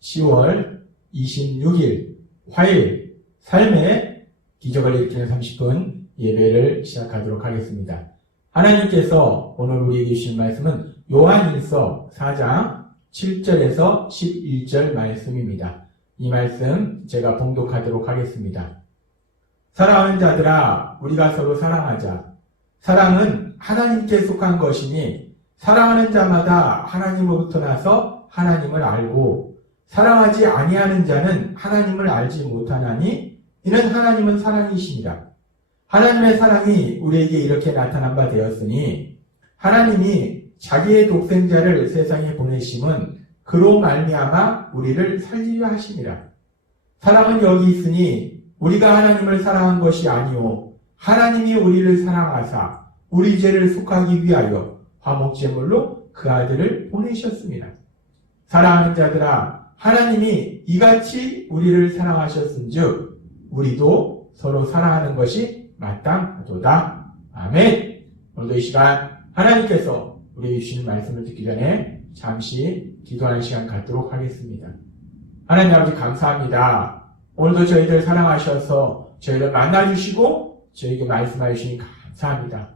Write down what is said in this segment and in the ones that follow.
10월 26일 화요일 삶의 기적을 일으키는 30분 예배를 시작하도록 하겠습니다. 하나님께서 오늘 우리에게 주신 말씀은 요한일서 4장 7절에서 11절 말씀입니다. 이 말씀 제가 봉독하도록 하겠습니다. 사랑하는 자들아, 우리가 서로 사랑하자. 사랑은 하나님께 속한 것이니 사랑하는 자마다 하나님으로부터 나서 하나님을 알고 사랑하지 아니하는 자는 하나님을 알지 못하나니 이는 하나님은 사랑이시니라. 하나님의 사랑이 우리에게 이렇게 나타난 바 되었으니 하나님이 자기의 독생자를 세상에 보내심은 그로 말미암아 우리를 살리려 하심이라. 사랑은 여기 있으니 우리가 하나님을 사랑한 것이 아니요 하나님이 우리를 사랑하사 우리 죄를 속하기 위하여 화목제물로 그 아들을 보내셨습니다. 사랑하는 자들아, 하나님이 이같이 우리를 사랑하셨은즉 우리도 서로 사랑하는 것이 마땅하도다. 아멘. 오늘도 이 시간 하나님께서 우리에게 주시는 말씀을 듣기 전에 잠시 기도하는 시간 갖도록 하겠습니다. 하나님 아버지 감사합니다. 오늘도 저희들 사랑하셔서 저희를 만나주시고 저희에게 말씀해 주시니 감사합니다.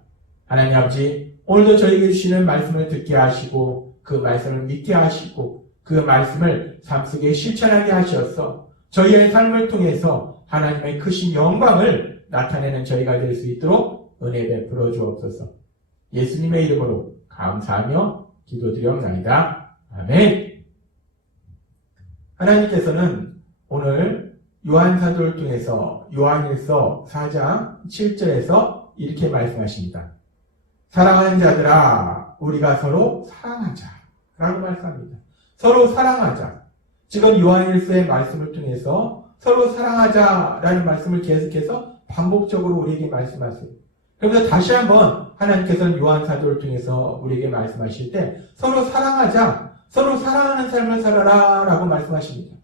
하나님 아버지, 오늘도 저희에게 주시는 말씀을 듣게 하시고 그 말씀을 믿게 하시고 그 말씀을 삶 속에 실천하게 하셔서 저희의 삶을 통해서 하나님의 크신 영광을 나타내는 저희가 될 수 있도록 은혜 베풀어 주옵소서. 예수님의 이름으로 감사하며 기도드리옵나이다. 아멘. 하나님께서는 오늘 요한사도를 통해서 요한일서 4장 7절에서 이렇게 말씀하십니다. 사랑하는 자들아, 우리가 서로 사랑하자 라고 말씀합니다. 서로 사랑하자. 지금 요한일서의 말씀을 통해서 서로 사랑하자라는 말씀을 계속해서 반복적으로 우리에게 말씀하세요. 그래서 다시 한번 하나님께서는 요한사도를 통해서 우리에게 말씀하실 때 서로 사랑하자, 서로 사랑하는 삶을 살아라 라고 말씀하십니다.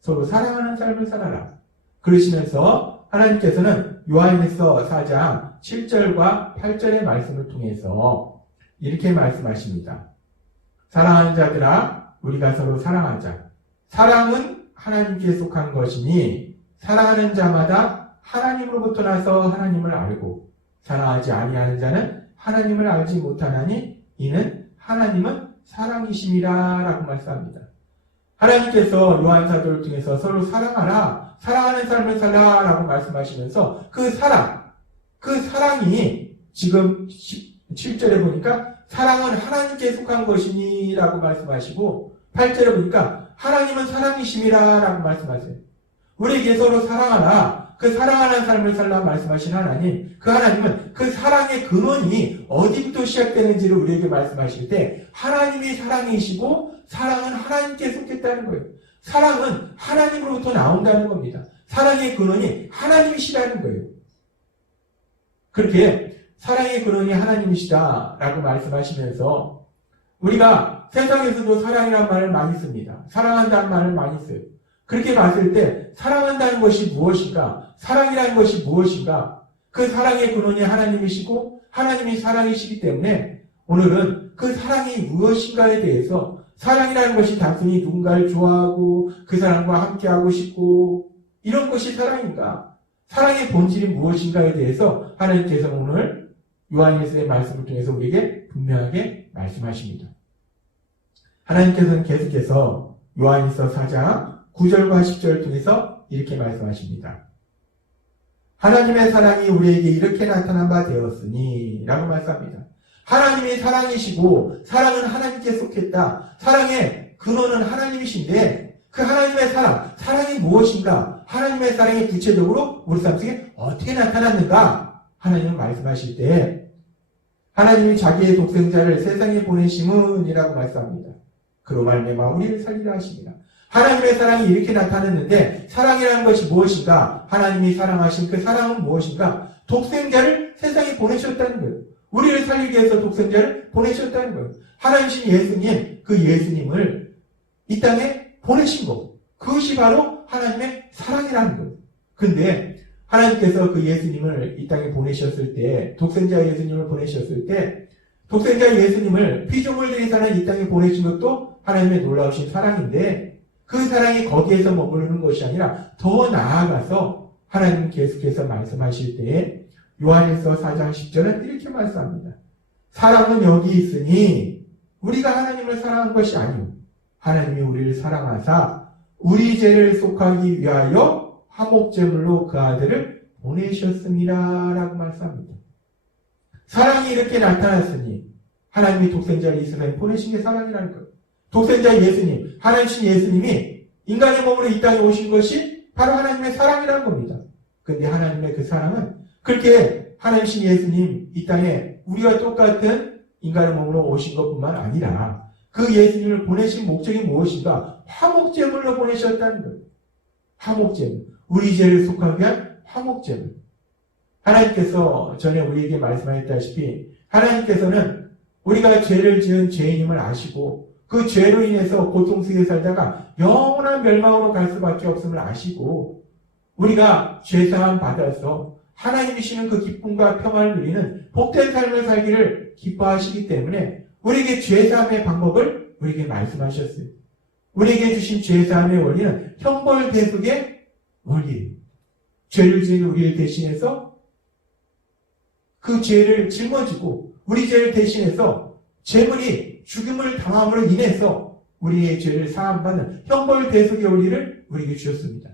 서로 사랑하는 삶을 살아라. 그러시면서 하나님께서는 요한일서 4장 7절과 8절의 말씀을 통해서 이렇게 말씀하십니다. 사랑하는 자들아, 우리가 서로 사랑하자. 사랑은 하나님께 속한 것이니 사랑하는 자마다 하나님으로부터 나서 하나님을 알고 사랑하지 아니하는 자는 하나님을 알지 못하나니 이는 하나님은 사랑이심이라 라고 말씀합니다. 하나님께서 요한사도를 통해서 서로 사랑하라, 사랑하는 삶을 살라 라고 말씀하시면서 그 사랑이 지금 7절에 보니까 사랑은 하나님께 속한 것이니 라고 말씀하시고 8절에 보니까 하나님은 사랑이심이라 라고 말씀하세요. 우리에게 서로 사랑하라, 그 사랑하는 삶을 살라 말씀하신 하나님, 그 하나님은 그 사랑의 근원이 어디부터 시작되는지를 우리에게 말씀하실 때 하나님이 사랑이시고 사랑은 하나님께 속했다는 거예요. 사랑은 하나님으로부터 나온다는 겁니다. 사랑의 근원이 하나님이시라는 거예요. 그렇게 사랑의 근원이 하나님이시다라고 말씀하시면서 우리가 세상에서도 사랑이라는 말을 많이 씁니다. 사랑한다는 말을 많이 써요. 그렇게 봤을 때 사랑한다는 것이 무엇인가? 사랑이라는 것이 무엇인가? 그 사랑의 근원이 하나님이시고 하나님이 사랑이시기 때문에 오늘은 그 사랑이 무엇인가에 대해서 사랑이라는 것이 단순히 누군가를 좋아하고 그 사람과 함께하고 싶고 이런 것이 사랑인가? 사랑의 본질이 무엇인가에 대해서 하나님께서 오늘 요한일서의 말씀을 통해서 우리에게 분명하게 말씀하십니다. 하나님께서는 계속해서 요한일서 4장 9절과 10절을 통해서 이렇게 말씀하십니다. 하나님의 사랑이 우리에게 이렇게 나타난 바 되었으니 라고 말씀합니다. 하나님이 사랑이시고 사랑은 하나님께 속했다. 사랑의 근원은 하나님이신데 그 하나님의 사랑이 무엇인가? 하나님의 사랑이 구체적으로 우리 삶 속에 어떻게 나타났는가? 하나님은 말씀하실 때 하나님이 자기의 독생자를 세상에 보내심은 이라고 말씀합니다. 그로 말미암아 우리를 살리려 하십니다. 하나님의 사랑이 이렇게 나타났는데 사랑이라는 것이 무엇인가? 하나님이 사랑하신 그 사랑은 무엇인가? 독생자를 세상에 보내셨다는 거예요. 우리를 살리기 위해서 독생자를 보내셨다는 거예요. 하나님이신 예수님, 그 예수님을 이 땅에 보내신 거. 그것이 바로 하나님의 사랑이라는 거예요. 근데 하나님께서 그 예수님을 이 땅에 보내셨을 때, 독생자 예수님을 보내셨을 때, 독생자 예수님을 피조물들이 사는 이 땅에 보내신 것도 하나님의 놀라우신 사랑인데 그 사랑이 거기에서 머무르는 것이 아니라 더 나아가서 하나님 계속해서 말씀하실 때에 요한일서 4장 10절은 이렇게 말씀합니다. 사랑은 여기 있으니 우리가 하나님을 사랑한 것이 아니오 하나님이 우리를 사랑하사 우리 죄를 속하기 위하여 화목제물로 그 아들을 보내셨습니다. 라고 말씀합니다. 사랑이 이렇게 나타났으니 하나님이 독생자 예수를 보내신 게 사랑이라는 거예요. 독생자 예수님, 하나님신 예수님이 인간의 몸으로 이 땅에 오신 것이 바로 하나님의 사랑이라는 겁니다. 그런데 하나님의 그 사랑은 그렇게 하나님신 예수님 이 땅에 우리와 똑같은 인간의 몸으로 오신 것뿐만 아니라 그 예수님을 보내신 목적이 무엇인가? 화목제물로 보내셨다는 거예요. 화목제물. 우리 죄를 속하기 위한 화목제물. 하나님께서 전에 우리에게 말씀하셨다시피 하나님께서는 우리가 죄를 지은 죄인임을 아시고 그 죄로 인해서 고통 속에 살다가 영원한 멸망으로 갈 수밖에 없음을 아시고 우리가 죄사함 받아서 하나님이시는 그 기쁨과 평안을 누리는 복된 삶을 살기를 기뻐하시기 때문에 우리에게 죄사함의 방법을 우리에게 말씀하셨어요. 우리에게 주신 죄사함의 원리는 형벌 대속의 원리예요. 죄를 지은 우리를 대신해서 그 죄를 짊어지고 우리 죄를 대신해서 제물이 죽음을 당함으로 인해서 우리의 죄를 사함받는 형벌 대속의 원리를 우리에게 주셨습니다.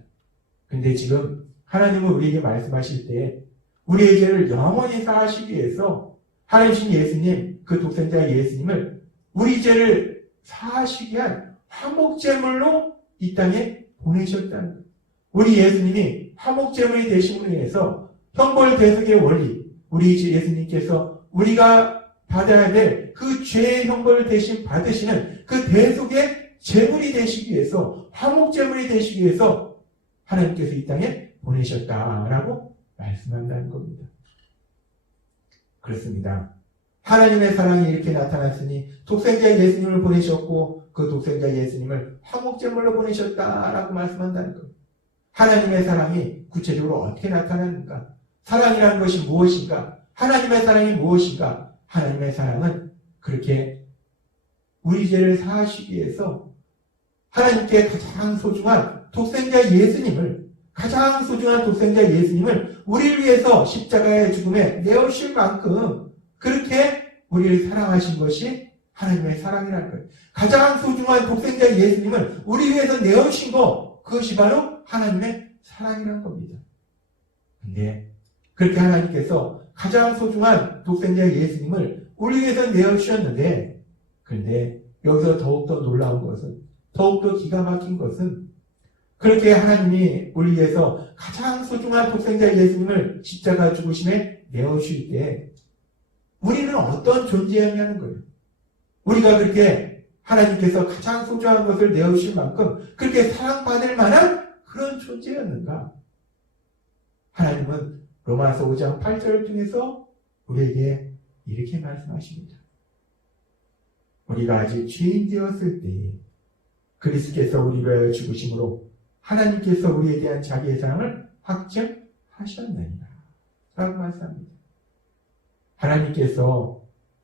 근데 지금 하나님은 우리에게 말씀하실 때 우리의 죄를 영원히 사하시기 위해서 하나님신 예수님, 그 독생자 예수님을 우리 죄를 사하시기 위한 화목제물로 이 땅에 보내셨다는 거예요. 우리 예수님이 화목제물이 되심으로 인해서 형벌 대속의 원리, 우리 예수님께서 우리가 받아야 될 그 죄의 형벌을 대신 받으시는 그 대속의 제물이 되시기 위해서 화목제물이 되시기 위해서 하나님께서 이 땅에 보내셨다라고 말씀한다는 겁니다. 그렇습니다. 하나님의 사랑이 이렇게 나타났으니 독생자 예수님을 보내셨고 그 독생자 예수님을 화목제물로 보내셨다라고 말씀한다는 겁니다. 하나님의 사랑이 구체적으로 어떻게 나타나는가? 사랑이라는 것이 무엇인가? 하나님의 사랑이 무엇인가? 하나님의 사랑은 그렇게 우리 죄를 사하시기 위해서 하나님께 가장 소중한 독생자 예수님을 가장 소중한 독생자 예수님을 우리를 위해서 십자가의 죽음에 내어주실 만큼 그렇게 우리를 사랑하신 것이 하나님의 사랑이라는 거예요. 가장 소중한 독생자 예수님을 우리 위해서 내어주신 것 그것이 바로 하나님의 사랑이라는 겁니다. 근데 그렇게 하나님께서 가장 소중한 독생자 예수님을 우리 위해서 내어주셨는데 그런데 여기서 더욱더 놀라운 것은 더욱더 기가 막힌 것은 그렇게 하나님이 우리 위해서 가장 소중한 독생자 예수님을 십자가 죽으심에 내어주실 때 우리는 어떤 존재였냐는 거예요. 우리가 그렇게 하나님께서 가장 소중한 것을 내어주실 만큼 그렇게 사랑받을 만한 그런 존재였는가? 하나님은 로마서 5장 8절을 통해서 우리에게 이렇게 말씀하십니다. 우리가 아직 죄인 되었을 때에 그리스도께서 우리를 위하여 죽으심으로 하나님께서 우리에 대한 자기의 사랑을 확증하셨느니라 라고 말씀합니다. 하나님께서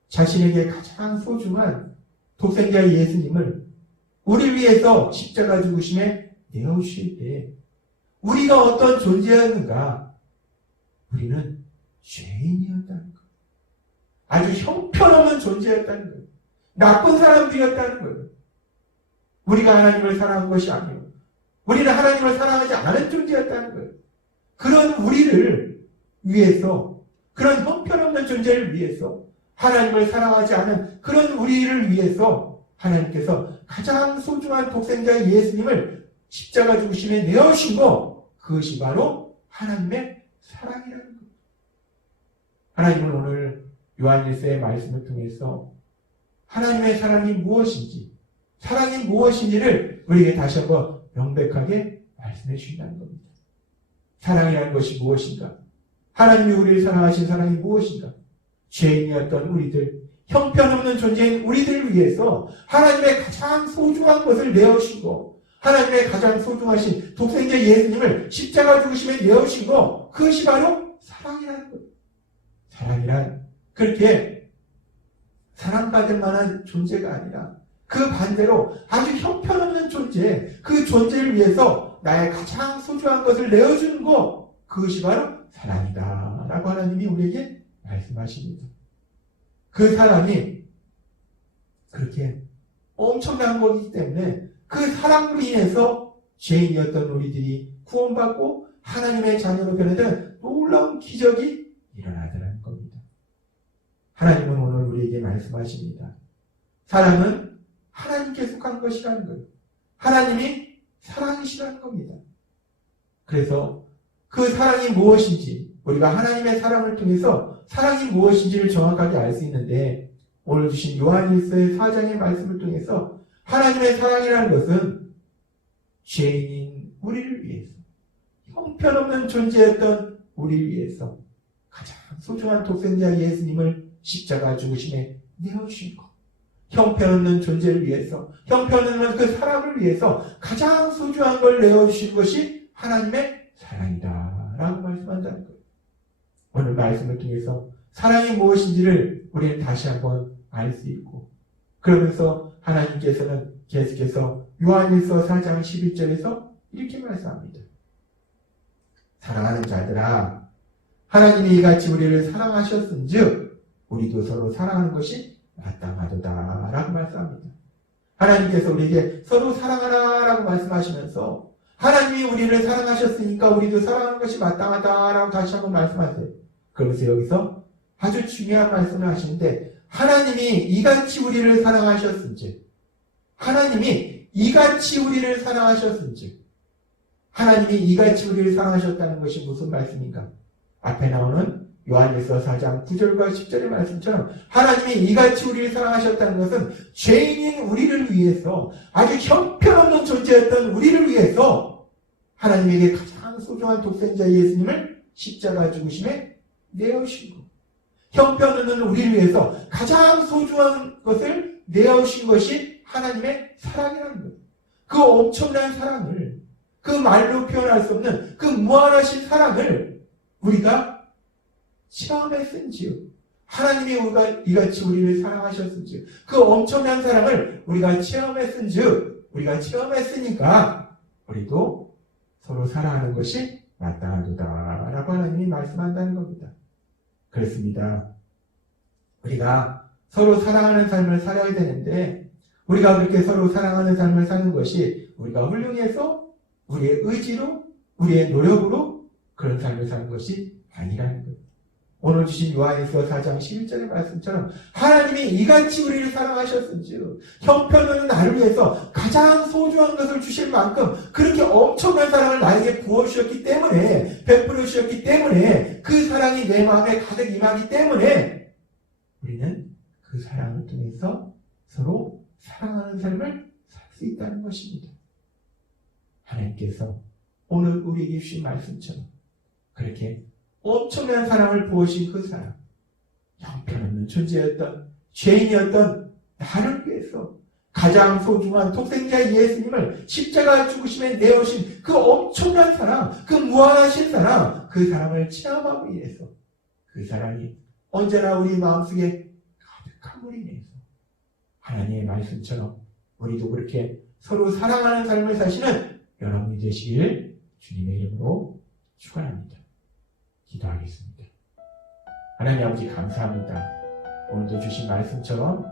자신에게 가장 소중한 독생자 예수님을 우리를 위해서 십자가 죽으심에 내어주실 때 우리가 어떤 존재였는가? 우리는 죄인이었다는 것. 아주 형편없는 존재였다는 거예요. 나쁜 사람들이었다는 거예요. 우리가 하나님을 사랑한 것이 아니에요. 우리는 하나님을 사랑하지 않은 존재였다는 거예요. 그런 우리를 위해서, 그런 형편없는 존재를 위해서, 하나님을 사랑하지 않은 그런 우리를 위해서 하나님께서 가장 소중한 독생자 예수님을 십자가 죽으심에 내어주신 것, 그것이 바로 하나님의 사랑이라는 것. 하나님은 오늘 요한일서의 말씀을 통해서 하나님의 사랑이 무엇인지, 사랑이 무엇인지를 우리에게 다시 한번 명백하게 말씀해 주신다는 겁니다. 사랑이라는 것이 무엇인가? 하나님이 우리를 사랑하신 사랑이 무엇인가? 죄인이었던 우리들, 형편없는 존재인 우리들을 위해서 하나님의 가장 소중한 것을 내어주신 것, 하나님의 가장 소중하신 독생자 예수님을 십자가 죽으심에 내어주신 것, 그것이 바로 사랑이라는 것. 사랑이란 그렇게 사랑받을 만한 존재가 아니라 그 반대로 아주 형편없는 존재, 그 존재를 위해서 나의 가장 소중한 것을 내어주는 것, 그것이 바로 사랑이다 라고 하나님이 우리에게 말씀하십니다. 그 사랑이 그렇게 엄청난 것이기 때문에 그 사랑으로 인해서 죄인이었던 우리들이 구원받고 하나님의 자녀로 변화된 놀라운 기적이 일어나더라는 겁니다. 하나님은 오늘 우리에게 말씀하십니다. 사랑은 하나님께 속한 것이라는 거예요. 하나님이 사랑이시라는 겁니다. 그래서 그 사랑이 무엇인지, 우리가 하나님의 사랑을 통해서 사랑이 무엇인지를 정확하게 알 수 있는데, 오늘 주신 요한일서의 4장의 말씀을 통해서 하나님의 사랑이라는 것은 죄인인 우리를 위해서, 형편없는 존재였던 우리를 위해서 가장 소중한 독생자 예수님을 십자가 죽으심에 내어주신 것, 형편없는 존재를 위해서, 형편없는 그 사람을 위해서 가장 소중한 걸 내어주신 것이 하나님의 사랑이다 라고 말씀한다는 거예요. 오늘 말씀을 통해서 사랑이 무엇인지를 우리는 다시 한번 알 수 있고, 그러면서 하나님께서는 계속해서 요한일서 4장 11절에서 이렇게 말씀합니다. 사랑하는 자들아, 하나님이 이같이 우리를 사랑하셨은즉 우리도 서로 사랑하는 것이 마땅하도다 라고 말씀합니다. 하나님께서 우리에게 서로 사랑하라 라고 말씀하시면서 하나님이 우리를 사랑하셨으니까 우리도 사랑하는 것이 마땅하다 라고 다시 한번 말씀하세요. 그러면서 여기서 아주 중요한 말씀을 하시는데, 하나님이 이같이 우리를 사랑하셨은즉, 하나님이 이같이 우리를 사랑하셨은즉, 하나님이 이같이 우리를 사랑하셨다는 것이 무슨 말씀인가? 앞에 나오는 요한일서 4장 9절과 10절의 말씀처럼 하나님이 이같이 우리를 사랑하셨다는 것은 죄인인 우리를 위해서, 아주 형편없는 존재였던 우리를 위해서 하나님에게 가장 소중한 독생자 예수님을 십자가 죽으심에 내어주신 것, 형편없는 우리를 위해서 가장 소중한 것을 내어주신 것이 하나님의 사랑이라는 것. 그 엄청난 사랑을, 그 말로 표현할 수 없는 그 무한하신 사랑을 우리가 체험했은지요. 하나님이 우리가 이같이 우리를 사랑하셨은지요. 그 엄청난 사랑을 우리가 체험했은즉, 우리가 체험했으니까 우리도 서로 사랑하는 것이 마땅하도다 라고 하나님이 말씀한다는 겁니다. 그렇습니다. 우리가 서로 사랑하는 삶을 살아야 되는데, 우리가 그렇게 서로 사랑하는 삶을 사는 것이 우리가 훌륭해서 우리의 의지로, 우리의 노력으로 그런 삶을 사는 것이 아니라는 거예요. 오늘 주신 요한일서 4장 11절의 말씀처럼 하나님이 이같이 우리를 사랑하셨은즉, 형편없는 나를 위해서 가장 소중한 것을 주실 만큼 그렇게 엄청난 사랑을 나에게 부어주셨기 때문에, 베풀어 주셨기 때문에, 그 사랑이 내 마음에 가득 임하기 때문에 우리는 그 사랑을 통해서 서로 사랑하는 삶을 살 수 있다는 것입니다. 하나님께서 오늘 우리에게 주신 말씀처럼 그렇게 엄청난 사랑을 부으신 그 사랑, 형편없는 존재였던, 죄인이었던 나를 위해서 가장 소중한 독생자 예수님을 십자가 죽으심에 내어오신 그 엄청난 사랑, 그 무한하신 사랑, 그 사랑을 체험하고 인해서 그 사랑이 언제나 우리 마음속에 가득함으로 인해서 하나님의 말씀처럼 우리도 그렇게 서로 사랑하는 삶을 사시는 여러분이 되시길 주님의 이름으로 축원합니다. 기도하겠습니다. 하나님 아버지 감사합니다. 오늘도 주신 말씀처럼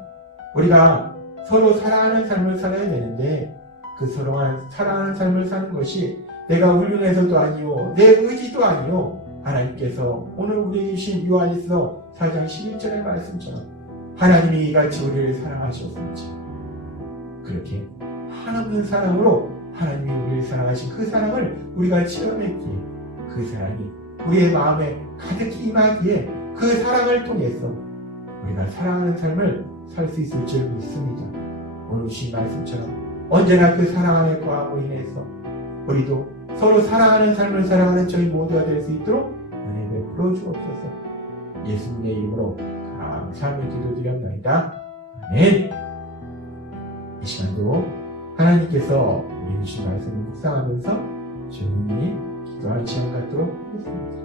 우리가 서로 사랑하는 삶을 살아야 되는데, 그 서로 사랑하는 삶을 사는 것이 내가 훌륭해서도 아니요, 내 의지도 아니요, 하나님께서 오늘 우리에게 주신 요한일서 4장 11절의 말씀처럼 하나님이 이같이 우리를 사랑하셨는지, 그렇게 한없는 사랑으로 하나님이 우리를 사랑하신 그 사랑을 우리가 체험했기에, 그 사랑이 우리의 마음에 가득히 임하기에 그 사랑을 통해서 우리가 사랑하는 삶을 살 수 있을 줄 믿습니다. 오늘 주신 말씀처럼 언제나 그 사랑 안에 거하고 인해서 우리도 서로 사랑하는 삶을 살아가는 저희 모두가 될 수 있도록 은혜 베풀어 주옵소서. 예수님의 이름으로 감사하며 기도드렸나이다. 아멘. 이 시간도 하나님께서 우리 주신 말씀을 묵상하면서 조용히 기도하는 시간 갖도록 하겠습니다.